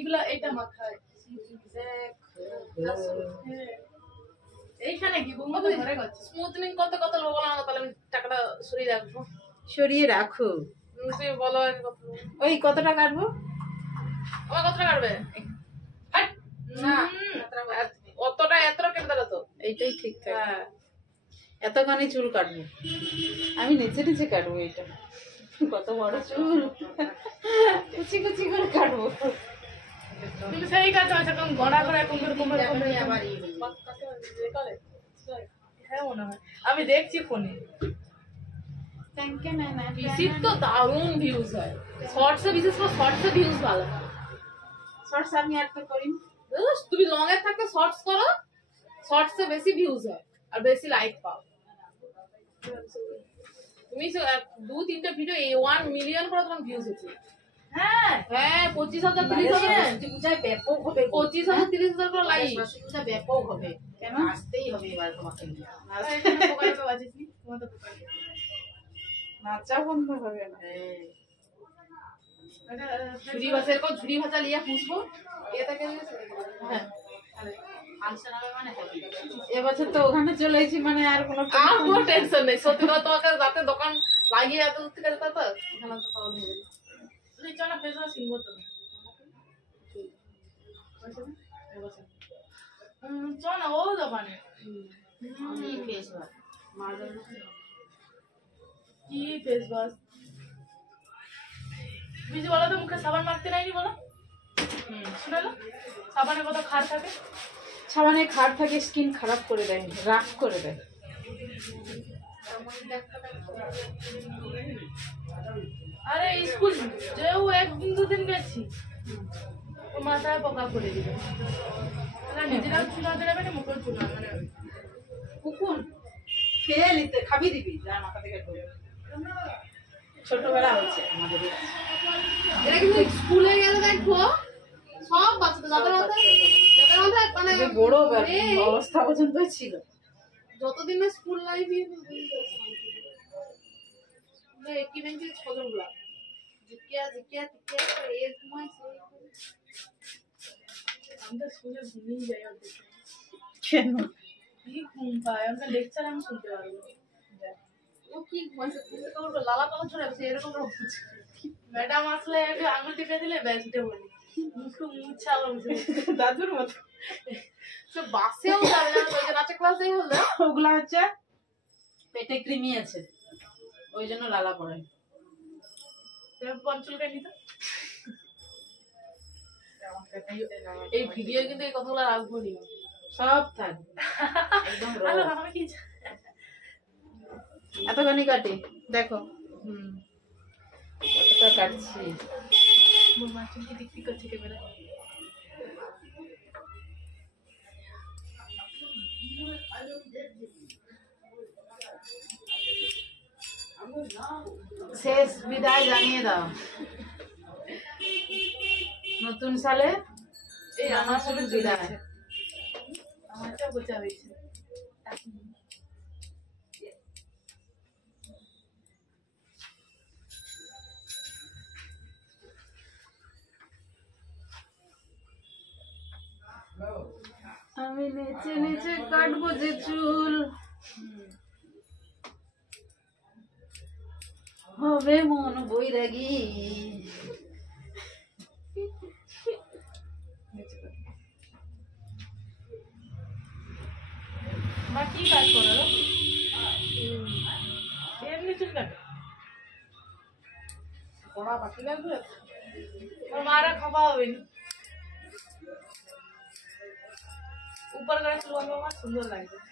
এইগুলা এইটা মাথায় এইখানে কি বন্ধু ঘরে গেছে স্মুথনিং কত কত লোক বলা না, তাহলে আমি টাকাটা সরিয়ে রাখবো। সরিয়ে রাখো। তুমি বলো কত, ওই কতটা কাটবো? আমার কতটা কাটবে না? অতটা এতটা কেটে দিলে তো এইটাই ঠিক। হ্যাঁ এতখানি চুল কাটবো আমি, নিচে নিচে কাটবো। এটা কত বড় চুল, কুচি কুচি করে কাটবো। তুমি সেই কাজ আছে কোন গড়া করে কোন করে আবার হ্যাঁ মনে হয় আমি দেখছি ফোনে। পিসির তো দারুণ ভিউজ হয়, শর্টসে বিশেষ করে শর্টসে ভিউজ ভালো। শর্টস আমি আর তো করি, তুমি লং এর থাকতে শর্টস করো, শর্টসে বেশি ভিউজ হয় আর বেশি লাইক পাও। তুমি 2-3টা ভিডিও 1 মিলিয়ন করে তোমার ভিউজ হচ্ছে। হ্যাঁ হ্যাঁ 25,000 30,000 পূজায় ব্যাপক হবে, 25,000 30,000 করে লাইক পূজা ব্যাপক হবে। কেন আসতেই হবে এবার তোমাকে নাচা বন্ধ হবে না। ঝুড়ি ভাজা এরকম ঝুড়ি ভাজা লিয়ে পুষবো এটাকে। হ্যাঁ এবছর তো ওখানে চলে এসেছি, মানে আর কোনো টেনশন নেই। সত্যি কথা তোমাকে রাতে দোকান লাগিয়ে এত দূর থেকে যেতে তো এখানে তো পাওয়া যাবে। তুই চল না ফেস ওয়াশ কিনবো তো, চল না ও দোকানে ফেস ওয়াশ কি ফেস ওয়াশ বুঝি বলো তো, মুখে সাবান মাখতে নাইনি বলো। শুনালো সাবানের কত খার থাকে, সাবানে খার থাকে, স্কিন খারাপ করে দেয়, রাফ করে দেয়। আরে স্কুল যেও 1-2 দিন গেছি ওর মাথায় পোকা করে দিবে, নিজেরা চুলা দেবে না মুখের চুলা মানে কুকুন খেয়ে নিতে খাবি দিবি যা মাথা থেকে ঢোকে। ছোটবেলা হচ্ছে আমাদের, এটা কিন্তু স্কুলে গেলে দেখবো সব বাচ্চাদের যাদের মাথায় মানে বড় অবস্থা পর্যন্ত ছিল। যতদিন না স্কুল লাইফ কি বেঞ্চে 6 জন গুলা জিকিয়া জিকিয়া জিকিয়া এর সময় আমরা স্কুলে ভুলেই যাই। কেন কি ঘুম পায়, আমরা লেকচার আমি শুনতে পারবো ও কি ঘুমাইছে, লালা পালা ছড়ে আছে এরকম ম্যাডাম আসলে আঙুল টিপে দিলে ব্যাস উঠে বলি মুখে মুছা দাদুর মতো। বাসেও যাবে না, নাচের ক্লাসেই হলো ওগুলা হচ্ছে পেটে কৃমি আছে ওই জন্য লালা পড়ে। পঞ্চলটা নিত এই ভিডিও কিন্তু এই কথাগুলো রাখবো নি, সব থাকবে একদম র। এতখানি কাটি দেখো কতটা কাটছি। শেষ বিদায় জানিয়ে দাও নতুন সালে। এই আমার শুধু বিদায়, আমারটা বোঝা হয়েছে। আমি নেচে নেচে কাটবো যে চুল, হবে মন বৈরাগী। বা কি কাজ করো এমনি চুল কাটে পড়া বাকি লাগবে, ওর মারা খাওয়া হবে না। ऊपर का चुल बहुत सुंदर लगता है,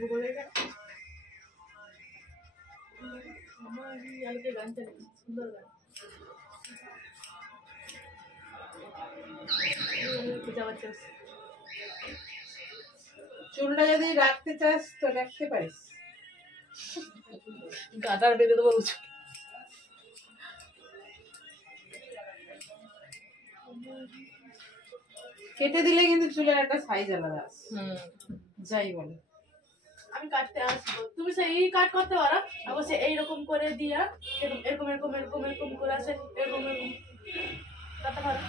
वो बोलेगा हमारी यार के गान चले सुंदर लगता है पूजा बच्चे চুলটা যদি রাখতে চাস তো রাখতে পারিস, গাদার বেঁধে দেবো উঁচু। কেটে দিলে কিন্তু চুলের একটা সাইজ আলাদা আছে। যাই বলে আমি কাটতে আসবো, তুমি সেই কাট করতে পারো অবশ্য এইরকম করে দিয়া এরকম এরকম এরকম এরকম এরকম করে আছে এরকম এরকম কাটতে পারো।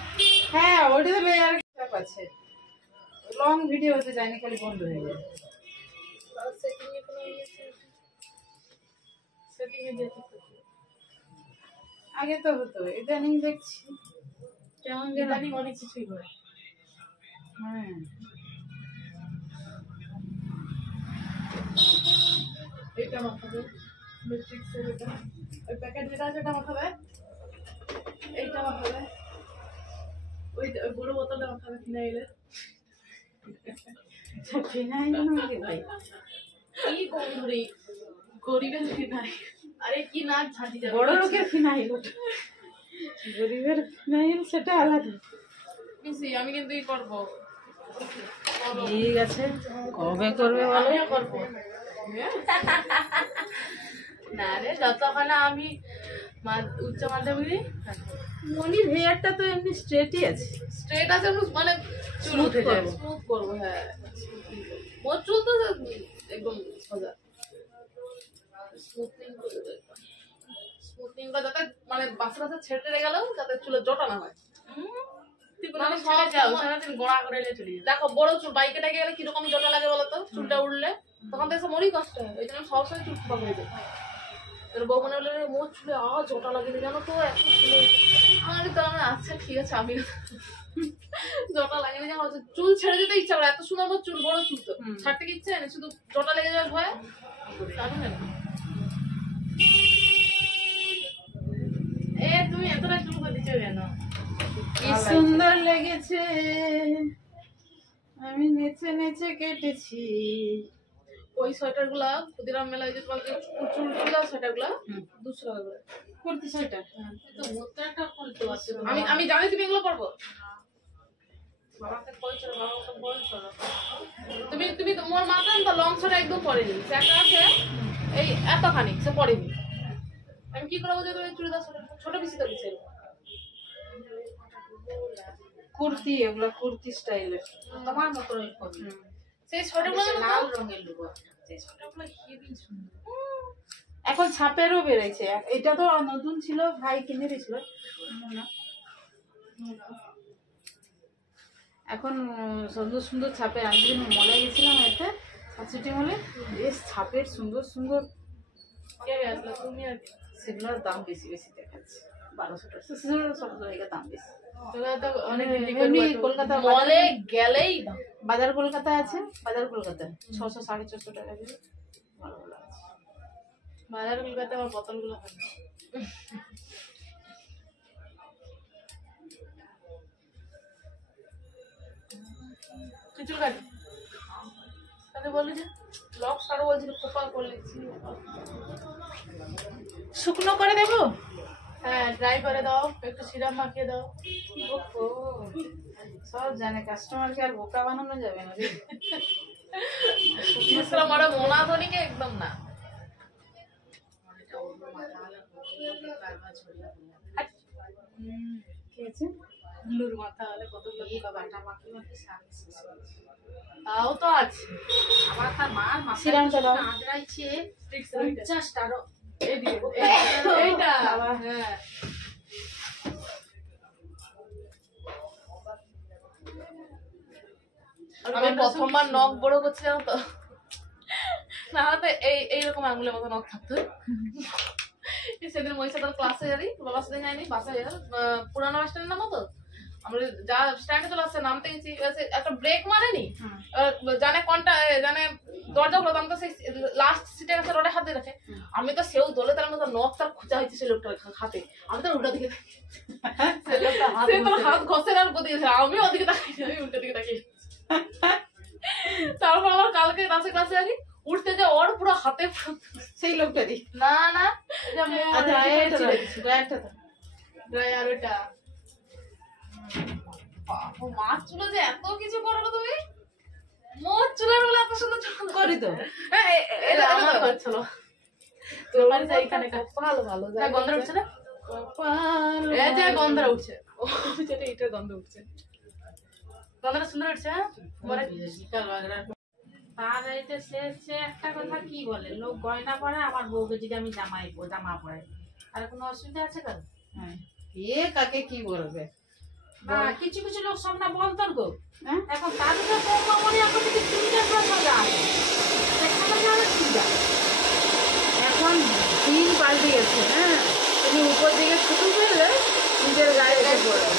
হ্যাঁ ওইটা তো লেয়ার চাপ আছে, লং ভিডিও হতে যায়নি, খালি বন্ধ হয়ে যায়। সেটিং এ কোনো সেটিং এ দিয়ে আগে তো হতো, ইদানিং দেখছি কেমন যেন ইদানিং অনেক কিছুই হয়। হ্যাঁ এটা মাখাবে ম্যাট্রিক্সের, এটা ওই প্যাকেট যেটা আছে ওটা মাখাবে, এইটা মাখাবে, ওই বড় বোতলটা মাখাবে ফিনাইলের। ফিনাইল নাকি ভাই? কি গন্ধরে গরিবের ফিনাইল, আরে কি না ঝাঁঝি যাবে, বড় লোকের ফিনাইল, গরিবের ফিনাইল সেটা আলাদা। মিসি আমি কিন্তু ই করবো। ঠিক আছে, কবে করবে বলো? আমিও করবো। না রে, যতক্ষণ না আমি উচ্চ মাধ্যমিক মনির হেয়ারটা তো এমনি স্ট্রেটই আছে, স্ট্রেট আছে, মানে চুল উঠে যায়, স্মুথ করবো। হ্যাঁ, মোর চুল তো একদম সোজা, স্মুথনিং করে দেবো। স্মুথনিং করে যাতে মানে বাসা বাসা ছেড়ে গেলেও যাতে চুলের জটা না হয়। দেখো বড় চুল বাইকে টাকে গেলে কিরকম জটা লাগে বলতো, চুলটা উঠলে তখন তো মরি কষ্ট হয়, ওই জন্য সবসময় চুল খোপা করে দেয়। বউ মনে বললে মোর চুলে জটা লাগেনি জানো তো, এত চুলে আমি তো আচ্ছা ঠিক আছে, আমি জটা লাগেনি জানো, চুল ছেড়ে দিতে ইচ্ছা করে, এত সুন্দর আমার চুল, বড় চুল তো ছাড়তে কি ইচ্ছে নেই, শুধু জটা লেগে যাওয়ার ভয়। তুমি এতটা চুল করে দিচ্ছ কেন? কি সুন্দর লেগেছে, আমি নেচে নেচে কেটেছি। ওই সোয়েটার গুলা ক্ষুদিরাম মেলা, ওই যে তোমার চুল টুল সোয়েটার গুলা 200 টাকা করে কুর্তি সোয়েটার। আমি জানি তুমি এগুলো পরবো, বাবাকে বলছো, বাবাকে বলছো তুমি তুমি তোমার মাথা তো লং সোয়েটার একদম পরেনি, একটা আছে এই এতখানি সে পরেনি, আমি কি করবো যে তুমি চুড়িদার সোয়েটার ছোট পিসি তো দিচ্ছে কুর্তি, এগুলো কুর্তি স্টাইলের তোমার মতো সেই সোয়েটারগুলো লাল রঙের লোক, সেই সোয়েটারগুলো হেভি সুন্দর। এখন ছাপেরও বেড়েছে, এটা তো নতুন ছিল, ভাই কিনে দিয়েছিল। এখন সুন্দর সুন্দর ছাপের, আমি যখন মলে গেছিলাম এতে সাবসিডি মলে, বেশ ছাপের সুন্দর সুন্দর, তুমি আর সেগুলোর দাম বেশি বেশি দেখাচ্ছে, 1200 সব জায়গায় দাম বেশি। কলকাতা মলে গেলেই বাজার কলকাতায় আছে, বাজার কলকাতায় 600 650 টাকা দিয়ে ভালো ভালো আছে। বাজার কলকাতায় আমার বোতলগুলো হয় চুল কাটি তাহলে বলি যে লক সারো বলছিল খোপা করলেছি, শুকনো করে দেবো। হ্যাঁ ড্রাই করে দাও, একটু সিরাম মাখিয়ে দাও। সব জানে, কাস্টমারকে আর বোকা বানানো যাবে না। মারা মোনাধনিকে একদম না। লুর মাথা হলে কত তাও তো আছে, আবার তার মার মাথা সিরামটা দাও, আঁকড়াইছে 50টারও এইটা। হ্যাঁ আমি প্রথমবার নখ বড় করছি জানো তো, না হলে এইরকম আঙুলের মতো নখ থাকতো। সেদিন মই সাথে ক্লাসে যাই, বাবার সাথে যাইনি, বাসায় পুরানো বাস স্ট্যান্ডের নামো তো, আমরা যা স্ট্যান্ডে চলে আসছে নামতে গেছি, একটা ব্রেক মারেনি, জানে কোনটা জানে দরজা খুলো, আমি তো সেই লাস্ট সিটে গেছে, রোডে হাতে রাখে, আমি তো সেও দলে তার মতো নখ তার খোঁজা হয়েছে সেই লোকটার হাতে, আমি তো উল্টা দিকে হাত ঘষে আর বদিয়ে, আমি ওদিকে তাকাই, আমি উল্টা দিকে তাকিয়ে। তারপর আমার কালকে নাচে ক্লাসে আনি উঠতে যা ওর পুরো হাতে সেই লোকটারই। না না আর ওটা মাছ চুলো যে এত কিছু করো তুমি, মোট চুলের বলে এত সুন্দর চুল করি তো। আমার করছিল এইখানে ভালো ভালো গন্ধ উঠছে না, গন্ধ উঠছে, এটার গন্ধ উঠছে, গন্ধটা সুন্দর উঠছে। তার এইটা সে একটা কথা কি বলে, লোক গয়না পরে আমার বউকে যদি আমি জামা পরে, আর কোনো অসুবিধা আছে কারো? হ্যাঁ, এ কাকে কি বলবে, না কিছু কিছু লোক সব না বলতো গো এখন তাদের তো মনে এখন যদি চুলটা ভালো যায় সেখানে যাবে চুলটা এখন দিন পাল্টে গেছে। হ্যাঁ, তুমি উপর দিকে ছুটু ফেললে নিজের গায়ে এসে পড়বে।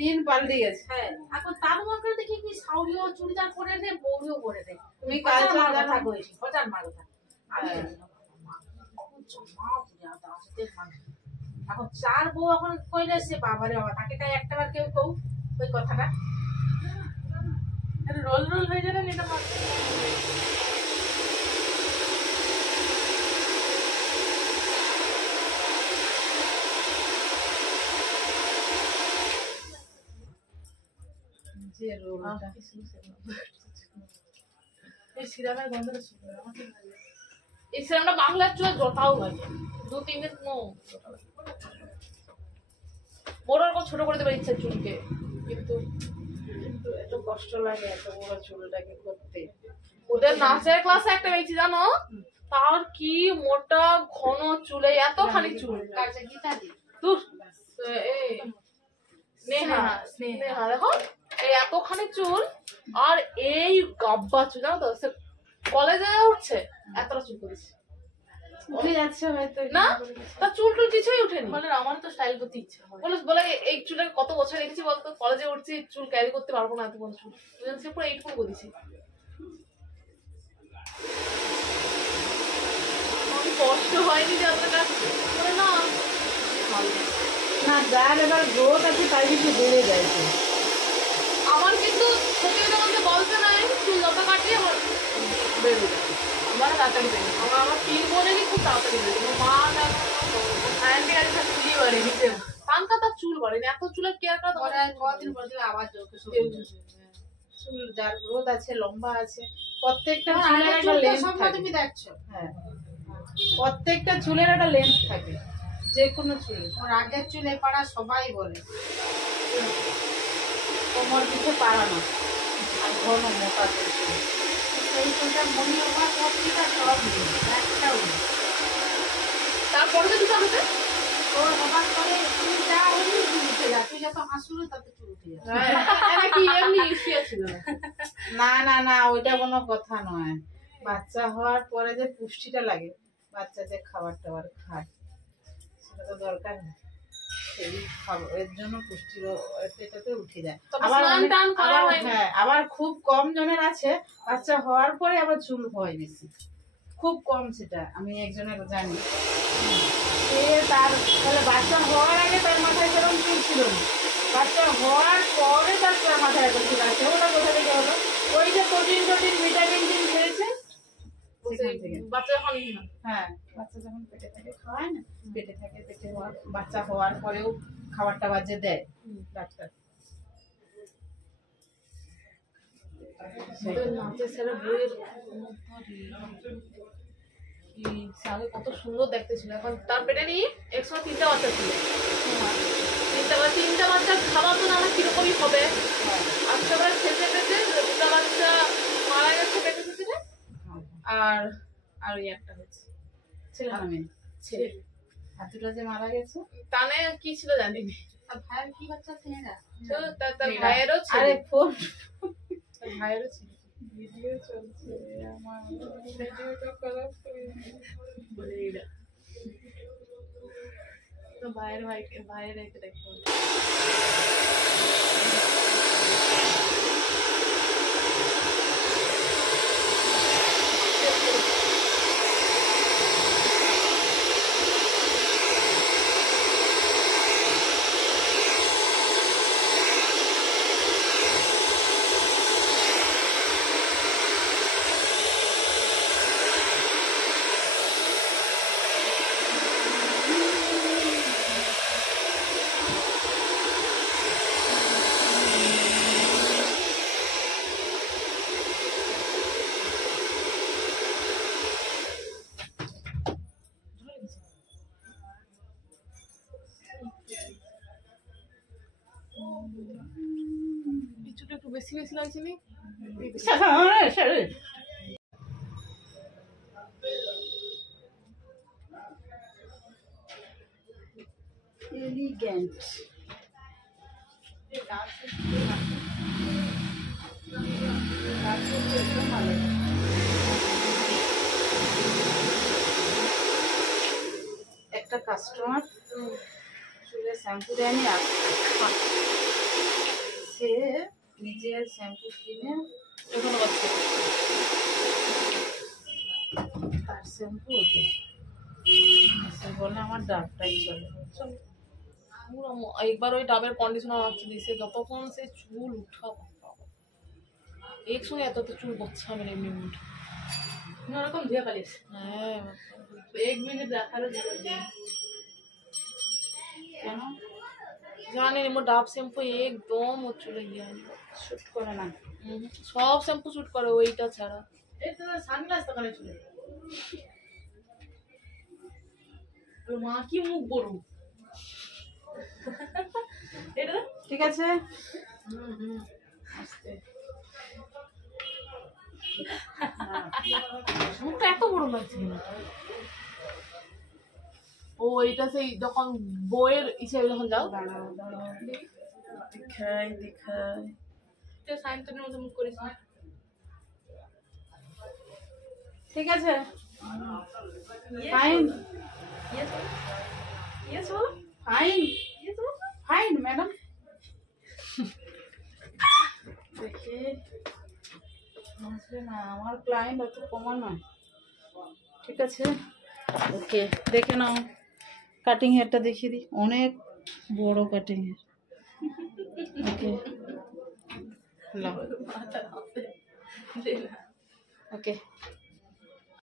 দিন পাল্টে গেছে। হ্যাঁ, এখন তার মধ্যে দেখি কি সাউরিও চুড়িদার পরে দেয়, বউরিও পরে দেয়। তুমি কালচার কথা কইছি, বাজার মার কথা। আমি এখন চার বউ এখন কইলে সে বাবারে বাবা তাকে তাই একটাবার কেউ কও ওই কথাটা রোল রোল হয়ে যাবে এটা যে রোলটা এই সিরামের গন্ধটা শুনে আমাকে ভালো লাগে। এই সিরামটা বাংলার চুলে জটাও লাগে 2-3 দিন বড় রকম ছোট করে দেবার ইচ্ছা চুলকে, কিন্তু এত কষ্ট লাগে এত বড় চুলটাকে করতে। ওদের নাচের ক্লাসে একটা পেয়েছি জানো, তার কি মোটা ঘন চুলে এতখানি চুল। দূর, এই স্নেহা স্নেহা দেখো এই এতখানি চুল আর এই গাব্বা চুল জানো তো, কলেজে উঠছে এতটা চুল করেছে। উঠে যাচ্ছে হয়তো না তার চুল টুল কিছুই উঠেনি। বলে আমার তো স্টাইল করতে ইচ্ছা হয়, বলে এই চুলের কত বছর রেখেছি বলতো, কলেজে উঠছি চুল ক্যারি করতে পারবো না এত বড় চুল, সে পুরো এইটুকু করেছি। কষ্ট হয়নি যে আপনার বলে না না, যার এবার গ্রোথ আছে তাই কিছু বেড়ে যায়। আমার কিন্তু সত্যি কথা বলতে বলতে নাই, চুল যত কাটি আমার বেড়ে যায়, আমার তাড়াতাড়ি বেড়ে যায়। আমার 3 বোনেরই খুব তাড়াতাড়ি বেড়ে যায়। মা ভাইয়ের কাছে চুলই বাড়েনি, পাঙ্কা তার চুল বাড়েনি, এত চুলের কেয়ার করা তোমার কদিন পর আবার চুল যার গ্রোথ আছে লম্বা আছে প্রত্যেকটা চুলের একটা লেন্থ থাকে। তুমি দেখছো হ্যাঁ, প্রত্যেকটা চুলের একটা লেন্থ থাকে, যে কোনো চুল। ওর আগের চুল এ পাড়া সবাই বলে কোমর পিঠে পাড়ানো আর ঘন মোটা চুল। এই চুলটা মনে হওয়ার সবটা সব একটাও তারপরে তো দুটো হবে ওর হবার পরে চুল যা হলি চুল উঠে যায়, তুই যত হাসুলো তাতে চুল উঠে যায়। এটা কি এমনি ইস্যু ছিল? না না না, ওইটা কোনো কথা নয়। বাচ্চা হওয়ার পরে যে পুষ্টিটা লাগে, বাচ্চা যে খাবার টাবার খায় সেটা তো দরকার নেই, সেই খাবার এর জন্য পুষ্টির এটাতে উঠে যায়। হ্যাঁ, আবার খুব কম জনের আছে বাচ্চা হওয়ার পরে আবার চুল হয় বেশি, খুব কম, সেটা আমি একজনের জানি। সে তার তাহলে বাচ্চা হওয়ার আগে তার মাথায় সেরকম চুল ছিল না, বাচ্চা হওয়ার পরে তার মাথায় এত চুল আছে। ওটা কোথা থেকে হলো? ওই যে প্রোটিন ভিটামিন খেয়েছে বাচ্চা যখন হ্যাঁ, বাচ্চা যখন পেটে থাকে খাওয়ায় না, পেটে থাকে, পেটে বাচ্চা হওয়ার পরেও খাবার টাবার যে দেয় ডাক্তার, কত সুন্দর দেখতে ছিল। এখন তার পেটে নিয়ে একসময় 3টা বাচ্চা ছিল, 3টা বাচ্চা খাবার তো আমার কিরকমই হবে। আজকে আমরা খেতে খেতে 2টা বাচ্চা মারা গেছে পেটে পেটে, আর ওই একটা হচ্ছে ছেলে না মেয়ে? ছেলে। আর 2টা যে মারা গেছে তানে কি ছিল জানিনি। ভাইয়ের কি বাচ্চা ছিল না? তার ভাইয়েরও ছিল। আরে ফোন ভাইয়েরও ছিল। ভিডিও চলছে আমার, ভিডিওটা করা বলে এটা তো ভাইয়ের একটা দেখতে হবে। কিছুটা একটু বেশি বেশি লাগছে নি? এলিগেন্ট একটা কাস্টমার চুলে শ্যাম্পু দেয়নি, আর সে নিজের শ্যাম্পু কিনে এখনো বাচ্চা তার শ্যাম্পু ওঠে, সে বলে আমার ডাবটাই চলে। একবার ওই ডাবের কন্ডিশনার আছে দিছে, যতক্ষণ সে চুল উঠা একসঙ্গে এত চুল বচ্ছা আমার এমনি উঠ কোনোরকম ধুয়ে পালিস। হ্যাঁ 1 মিনিট দেখালো কেন জানি না, মোর ডাব শ্যাম্পু একদম ওর চুলে গিয়ে শুট করে না, সব শ্যাম্পু শুট করে ওইটা ছাড়া। এই তো সানগ্লাস তো করে চুলে মা কি মুখ বড় এটা ঠিক আছে। মুখটা এত বড় লাগছে ও এটা সেই যখন বইয়ের ইসে যখন যাও দেখাই সাইন্সের মতো মুখ করিস। ঠিক আছে ফাইন ফাইন ফাইন ম্যাডাম। দেখি আসবে না, আমার ক্লায়েন্ট অত কমা নয়। ঠিক আছে ওকে, দেখে নাও কাটিং হেয়ারটা দেখিয়ে দিই, অনেক বড় কাটিং হেয়ার। ওকে ওকে